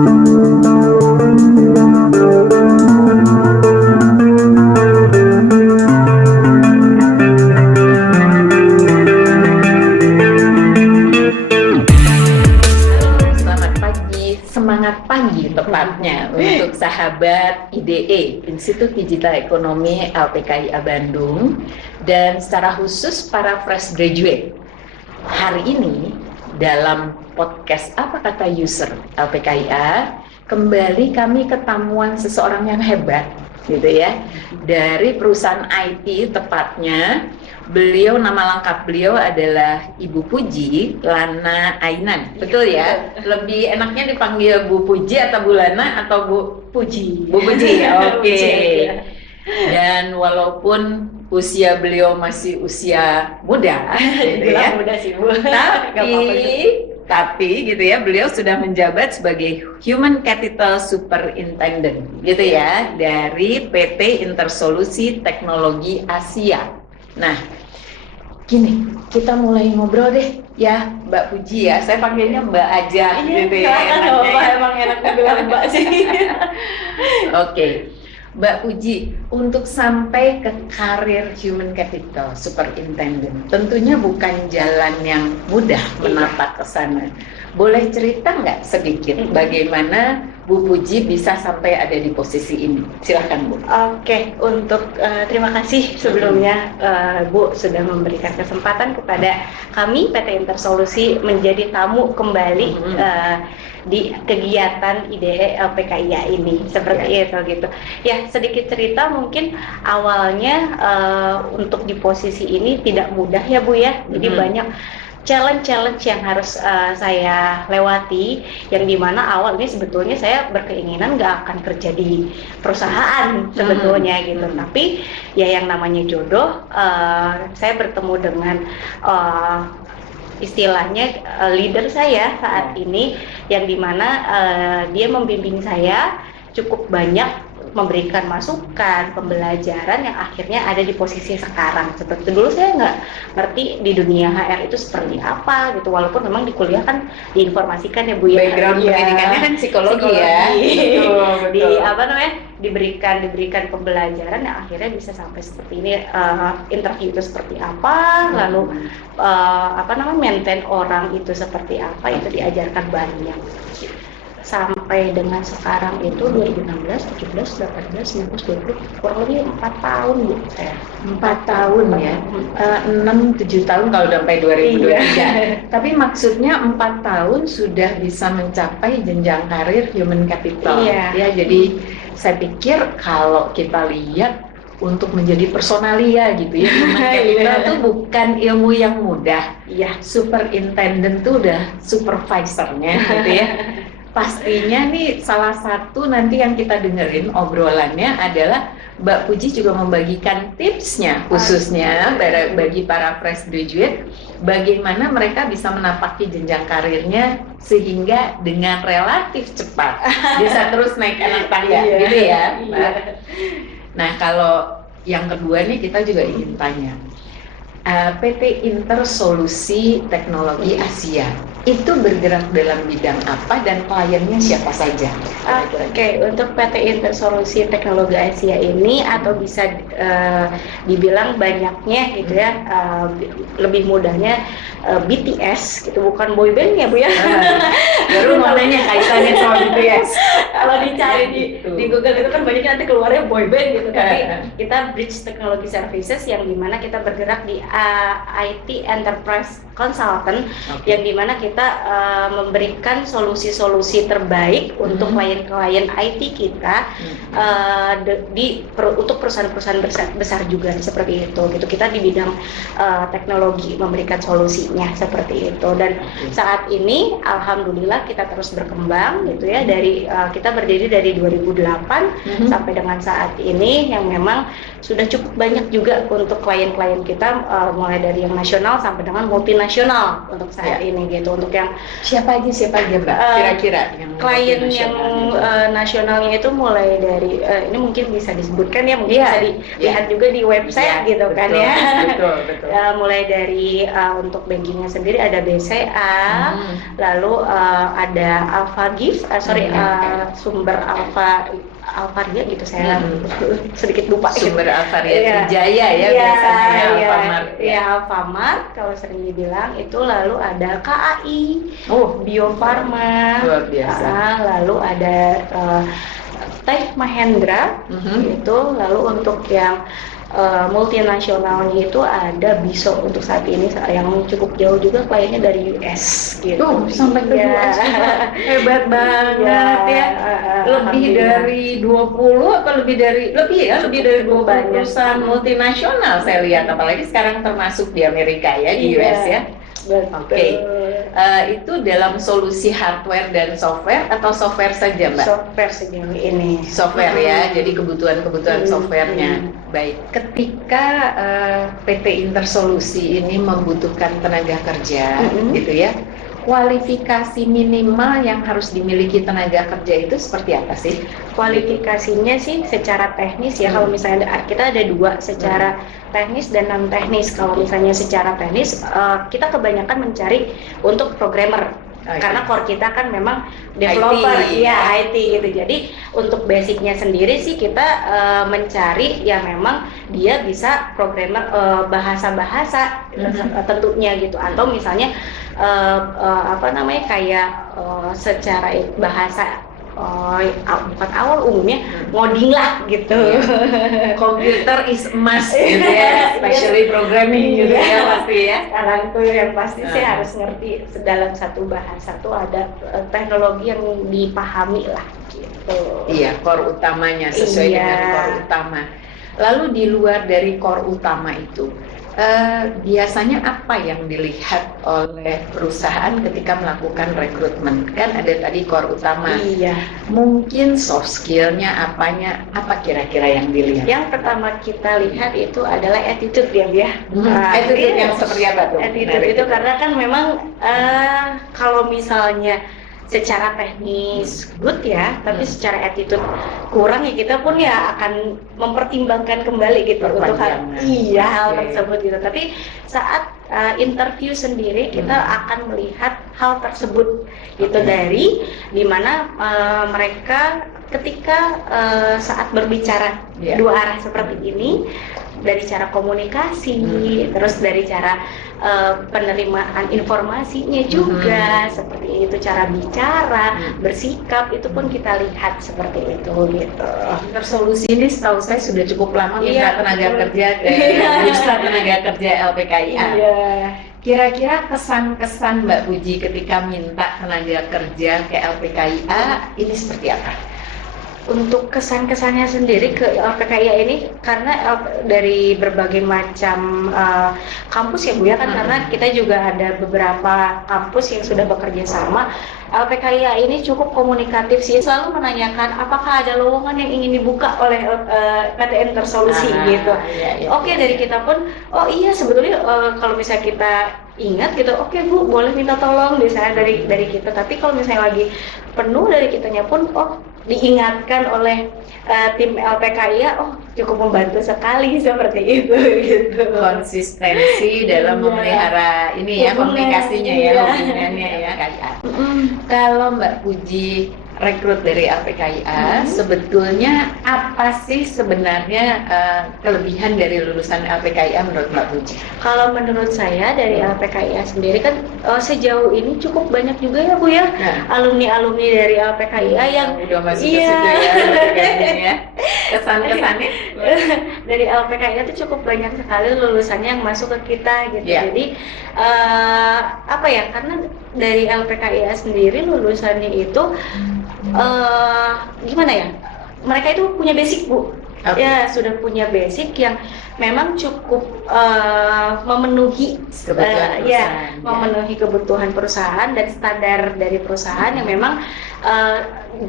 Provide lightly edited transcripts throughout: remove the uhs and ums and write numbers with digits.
Semangat pagi tepatnya untuk sahabat IDE, Institut Digital Ekonomi LPKIA Bandung, dan secara khusus para fresh graduate. Hari ini dalam podcast Apa Kata User LPKIA, kembali kami ketamuan seseorang yang hebat, gitu ya, dari perusahaan IT tepatnya. Beliau, nama lengkap beliau adalah Ibu Puji Lana Ainan, betul ya? Lebih enaknya dipanggil Bu Puji atau Bu Lana atau Bu Puji? Bu Puji, oke. Puji, Dan walaupun usia beliau masih usia muda, gitu ya. Muda sih Bu. Tapi gitu ya, beliau sudah menjabat sebagai Human Capital Superintendent, gitu ya, dari PT Intersolusi Teknologi Asia. Nah, gini, kita mulai ngobrol deh ya, Mbak Puji ya. Saya panggilnya Mbak aja, gitu ya. Emang enaknya bilang Mbak sih. Oke, Mbak Puji, untuk sampai ke karir Human Capital Superintendent, tentunya bukan jalan yang mudah menapak ke sana. Boleh cerita nggak sedikit bagaimana Bu Puji bisa sampai ada di posisi ini? Silahkan Bu. Oke, untuk terima kasih sebelumnya Bu sudah memberikan kesempatan kepada kami PT Intersolusi menjadi tamu kembali di kegiatan IDE LPKIA ini, seperti itu gitu. Ya, sedikit cerita mungkin awalnya untuk di posisi ini tidak mudah ya Bu ya. Jadi banyak challenge yang harus saya lewati, yang dimana awalnya sebetulnya saya berkeinginan nggak akan kerja di perusahaan sebetulnya gitu, tapi ya yang namanya jodoh, saya bertemu dengan istilahnya leader saya saat ini, yang dimana dia membimbing saya cukup banyak, memberikan masukan, pembelajaran yang akhirnya ada di posisi sekarang. Seperti dulu saya nggak ngerti di dunia HR itu seperti apa gitu, walaupun memang di kuliah kan diinformasikan ya Bu ya. Background pendidikannya kan psikologi ya. Betul. Diberikan pembelajaran yang akhirnya bisa sampai seperti ini. Interview itu seperti apa, lalu maintain orang itu seperti apa, itu diajarkan banyak. Sampai dengan sekarang itu 2016, 17, 18, 19, 20, kurang lebih 4 tahun Bu. 4 tahun ya, 6-7 tahun kalau sampai 2023. Iya. Tapi maksudnya 4 tahun sudah bisa mencapai jenjang karir human capital. Iya. Ya, jadi saya pikir kalau kita lihat untuk menjadi personalia gitu ya, human capital itu bukan ilmu yang mudah. Iya. Superintendent tuh udah supervisornya gitu ya. Pastinya nih salah satu nanti yang kita dengerin obrolannya adalah Mbak Puji juga membagikan tipsnya khususnya bagi para fresh graduate, bagaimana mereka bisa menapaki jenjang karirnya sehingga dengan relatif cepat bisa terus naik anak tangga gitu ya. Nah, kalau yang kedua nih kita juga ingin tanya, PT Intersolusi Teknologi Asia itu bergerak dalam bidang apa dan kliennya siapa saja? Oke, untuk PT Intersolusi Teknologi Asia ini, atau bisa dibilang banyaknya gitu ya, lebih mudahnya BTS gitu, bukan boyband ya Bu ya. Baru mau nanya kaitannya sama BTS. Kalau dicari di Google itu kan banyaknya nanti keluarnya boyband gitu, tapi kita Bridge Technology Services yang dimana kita bergerak di IT Enterprise Consultant, yang dimana kita memberikan solusi-solusi terbaik untuk klien-klien IT kita, untuk perusahaan-perusahaan besar juga seperti itu gitu. Kita di bidang teknologi memberikan solusinya seperti itu, dan saat ini alhamdulillah kita terus berkembang gitu ya, dari kita berdiri dari 2008 sampai dengan saat ini, yang memang sudah cukup banyak juga untuk klien-klien kita, mulai dari yang nasional sampai dengan multinasional untuk saat ini gitu. Untuk yang siapa aja Mbak kira-kira yang klien yang nasionalnya itu mulai dari ini mungkin bisa disebutkan ya, mungkin Iya, bisa dilihat juga di website gitu kan betul, ya. betul. Mulai dari untuk bankingnya sendiri ada BCA, lalu ada Alpha Gift, sumber Alvaria gitu, saya sedikit lupa sumber gitu. Alvaria Jaya ya biasanya ya, Alfamart. Ya Alfamart kalau sering dibilang itu, lalu ada KAI, Bio Farma, luar biasa. Lalu ada Tech Mahendra itu, lalu untuk yang multinasionalnya itu ada Biso untuk saat ini yang cukup jauh juga, kliennya dari US gitu. Sampai ke US juga. Hebat banget ya. Lebih dari 20 atau lebih dari 20 perusahaan multinasional saya lihat, apalagi sekarang termasuk di Amerika ya, di US ya. Oke. Itu dalam solusi hardware dan software atau software saja, Mbak? Software sejauh ini. Software ya, jadi kebutuhan softwarenya. Baik, ketika PT Intersolusi ini membutuhkan tenaga kerja, gitu ya, kualifikasi minimal yang harus dimiliki tenaga kerja itu seperti apa sih? Kualifikasinya sih secara teknis ya, kalau misalnya kita ada dua, secara teknis dan non teknis. Kalau misalnya secara teknis, kita kebanyakan mencari untuk programmer. Karena core kita kan memang developer, IT gitu. Jadi untuk basicnya sendiri sih kita mencari yang memang dia bisa programmer bahasa-bahasa tentunya gitu, atau misalnya kayak secara bahasa bukan awal umumnya ngoding lah gitu. Komputer is must gitu ya, especially programming gitu ya pasti ya. Sekarang tuh yang pasti sih harus ngerti dalam satu bahasa tuh ada teknologi yang dipahami lah gitu. Iya, core utamanya sesuai dengan core utama. Lalu di luar dari core utama itu, biasanya apa yang dilihat oleh perusahaan ketika melakukan rekrutmen? Kan ada tadi core utama. Iya. Mungkin soft skill-nya apa kira-kira yang dilihat? Yang pertama kita lihat itu adalah attitude ya. Attitude yang seperti apa tuh? Attitude itu karena kan memang kalau misalnya secara teknis good ya, tapi secara attitude kurang ya, kita pun ya akan mempertimbangkan kembali gitu untuk hal tersebut gitu. Tapi saat interview sendiri kita akan melihat hal tersebut gitu, dari dimana mereka ketika saat berbicara dua arah seperti ini, dari cara komunikasi, terus dari cara penerimaan informasinya juga seperti itu, cara bicara, bersikap itu pun kita lihat seperti itu gitu. Intersolusi ini setahu saya sudah cukup lama minta tenaga kerja ke bursa tenaga kerja LPKIA. Kira-kira kesan-kesan Mbak Puji ketika minta tenaga kerja ke LPKIA ini seperti apa? Untuk kesan-kesannya sendiri ke LPKIA ini, karena dari berbagai macam kampus ya Bu ya kan, karena kita juga ada beberapa kampus yang sudah bekerja sama. LPKIA ini cukup komunikatif sih, selalu menanyakan apakah ada lowongan yang ingin dibuka oleh PT Intersolusi gitu. Oke, dari kita pun, oh iya sebetulnya kalau misalnya kita ingat gitu, oke Bu boleh minta tolong misalnya dari kita. Tapi kalau misalnya lagi penuh, dari kitanya pun diingatkan oleh tim LPKIA, cukup membantu sekali seperti itu gitu. Konsistensi dalam memelihara ini ya, komunikasinya ya, hubungannya ya. Kalau Mbak Puji rekrut dari LPKIA, sebetulnya apa sih sebenarnya kelebihan dari lulusan LPKIA menurut Mbak Puji? Kalau menurut saya dari LPKIA sendiri kan sejauh ini cukup banyak juga ya Bu ya, alumni-alumni dari LPKIA yang udah masuk ke situ ya, kesan-kesannya dari LPKIA itu cukup banyak sekali lulusannya yang masuk ke kita gitu. Jadi karena dari LPKIA sendiri lulusannya itu gimana ya, mereka itu punya basic Bu. Ya sudah punya basic yang memang cukup memenuhi kebutuhan perusahaan dan standar dari perusahaan yang memang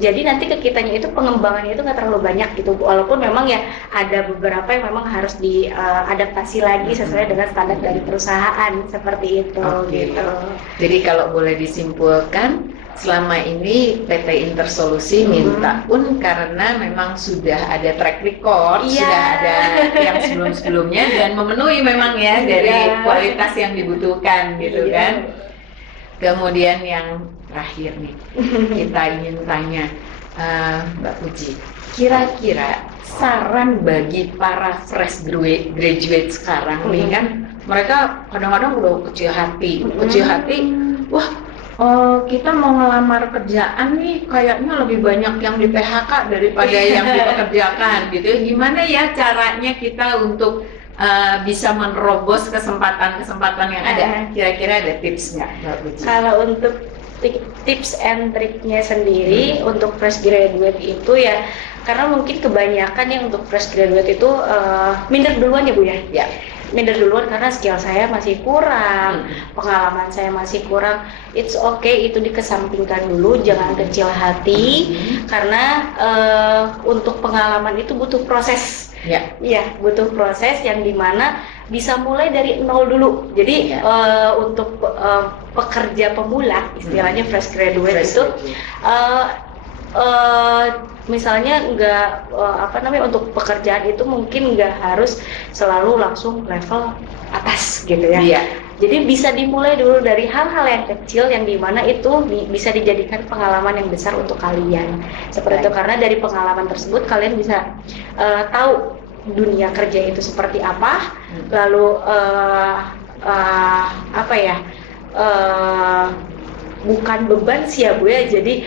jadi nanti ke kitanya itu pengembangannya itu nggak terlalu banyak gitu, walaupun memang ya ada beberapa yang memang harus diadaptasi lagi sesuai dengan standar dari perusahaan seperti itu gitu. Jadi kalau boleh disimpulkan, selama ini PT Intersolusi minta pun karena memang sudah ada track record, Iya. sudah ada yang sebelum-sebelumnya dan memenuhi memang ya dari Iya. kualitas yang dibutuhkan gitu Iya. kan. Kemudian yang terakhir nih, kita ingin tanya Mbak Puji, kira-kira saran bagi para fresh graduate sekarang nih kan, mereka kadang-kadang udah kecil hati, wah kita mau ngelamar kerjaan nih kayaknya lebih banyak yang di PHK daripada yang dipekerjakan gitu. Gimana ya caranya kita untuk bisa menerobos kesempatan-kesempatan yang ada? Kira-kira ada tips nggak, Mbak Puji? Kalau untuk tips and triknya sendiri untuk fresh graduate itu ya, karena mungkin kebanyakan yang untuk fresh graduate itu minder duluan ya Bu ya. Ya. Minder duluan karena skill saya masih kurang, pengalaman saya masih kurang. It's okay, itu dikesampingkan dulu, jangan kecil hati, karena untuk pengalaman itu butuh proses. Ya. Iya, butuh proses yang dimana bisa mulai dari nol dulu. Jadi untuk pekerja pemula, istilahnya fresh graduate itu misalnya untuk pekerjaan itu mungkin nggak harus selalu langsung level atas gitu ya. Iya. Jadi bisa dimulai dulu dari hal-hal yang kecil yang dimana itu bisa dijadikan pengalaman yang besar untuk kalian. Seperti itu, karena dari pengalaman tersebut kalian bisa tahu dunia kerja itu seperti apa, lalu bukan beban sih ya Bu ya, jadi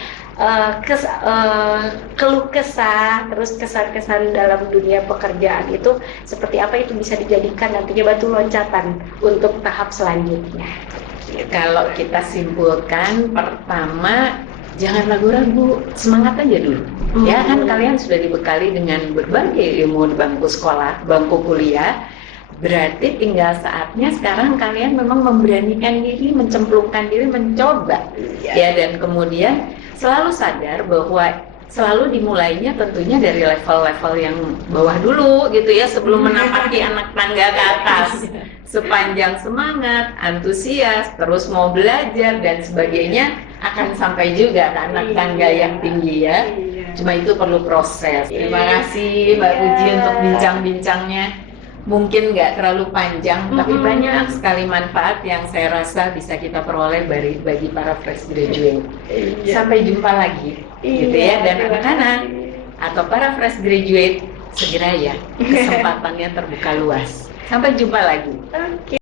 keluh kesah, terus kesan-kesan dalam dunia pekerjaan itu seperti apa, itu bisa dijadikan nantinya batu loncatan untuk tahap selanjutnya. Kalau kita simpulkan, pertama jangan ragu-ragu, semangat aja dulu. Ya kan, kalian sudah dibekali dengan berbagai ilmu di bangku sekolah, bangku kuliah. Berarti tinggal saatnya sekarang kalian memang memberanikan diri, mencemplungkan diri, mencoba. Ya, dan kemudian selalu sadar bahwa selalu dimulainya tentunya dari level-level yang bawah dulu gitu ya, sebelum menapaki anak tangga ke atas. Sepanjang semangat, antusias, terus mau belajar dan sebagainya, akan sampai juga ke anak tangga yang tinggi ya. Cuma itu perlu proses. Terima kasih Mbak Puji untuk bincang-bincangnya. Mungkin nggak terlalu panjang, tapi banyak sekali manfaat yang saya rasa bisa kita peroleh bagi para fresh graduate. Sampai jumpa lagi, gitu ya. Dan anak-anak atau para fresh graduate, segera ya, kesempatannya terbuka luas. Sampai jumpa lagi. Oke.